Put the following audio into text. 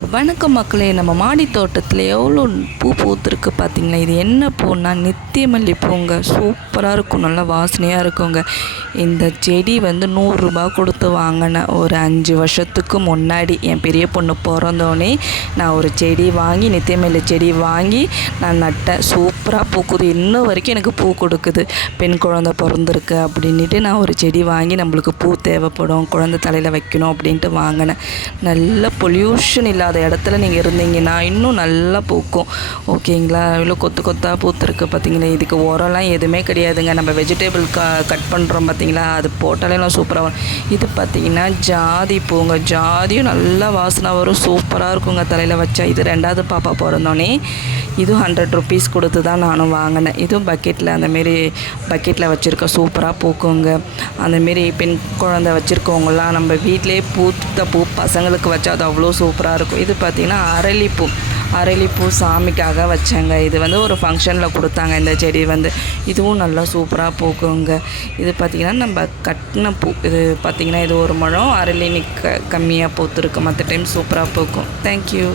வணக்கம் மக்களே, நம்ம மாடி தோட்டத்தில் எவ்வளோ பூ பூத்துருக்கு பார்த்தீங்களா? இது என்ன பூன்னா நித்தியமல்லி பூங்க. சூப்பராக இருக்கும், நல்லா வாசனையாக இருக்குங்க. இந்த செடி வந்து 100 ரூபா கொடுத்து வாங்கினேன். ஒரு 5 வருஷத்துக்கு முன்னாடி என் பெரிய பொண்ணு பிறந்தோடனே நான் ஒரு செடி வாங்கி, நித்தியமல்லி செடி வாங்கி நான் நட்டேன். சூப்பராக பூக்குது, இன்ன வரைக்கும் எனக்கு பூ கொடுக்குது. பெண் குழந்தை பிறந்திருக்கு அப்படின்ட்டு நான் ஒரு செடி வாங்கி, நம்மளுக்கு பூ தேவைப்படும், குழந்தை தலையில் வைக்கணும் அப்படின்ட்டு வாங்கினேன். நல்ல பொல்யூஷன் இல்லாத இடத்துல நீங்கள் இருந்தீங்கன்னா இன்னும் நல்லா பூக்கும். ஓகேங்களா? இவ்வளோ கொத்து கொத்தாக பூத்துருக்கு பார்த்தீங்களா? இதுக்கு உரம்லாம் எதுவுமே கிடையாதுங்க. நம்ம வெஜிடபிள் கட் பண்ணுறோம் பார்த்தீங்களா, அது போட்டாலே நான் சூப்பராக வரும். இது பார்த்திங்கன்னா ஜாதி பூங்க. ஜாதியும் நல்லா வாசனை வரும், சூப்பராக இருக்குங்க தலையில் வச்சா. இது 2வது பாப்பா பிறந்தோடனே இதுவும் 100 ருபீஸ் கொடுத்து தான் நானும் வாங்கினேன். இதுவும் பக்கெட்டில், அந்தமாரி பக்கெட்டில் வச்சுருக்க சூப்பராக பூக்குங்க. அந்தமாரி பெண் குழந்தை வச்சுருக்கவங்களாம் நம்ம வீட்டிலே பூத்த பூ பசங்களுக்கு வச்சா அது அவ்வளோ சூப்பராக இருக்கும். இது பார்த்திங்கன்னா அரளிப்பூ சாமிக்காக வச்சேங்க. இது வந்து ஒரு ஃபங்க்ஷனில் கொடுத்தாங்க இந்த செடி வந்து. இதுவும் நல்லா சூப்பராக பூக்குங்க. இது பார்த்திங்கன்னா நம்ம கட்டின பூ. இது பார்த்திங்கன்னா இது ஒரு முழம் அரளி கம்மியாக பூத்துருக்கு, மற்ற டைம் சூப்பராக பூக்கும். தேங்க்யூ.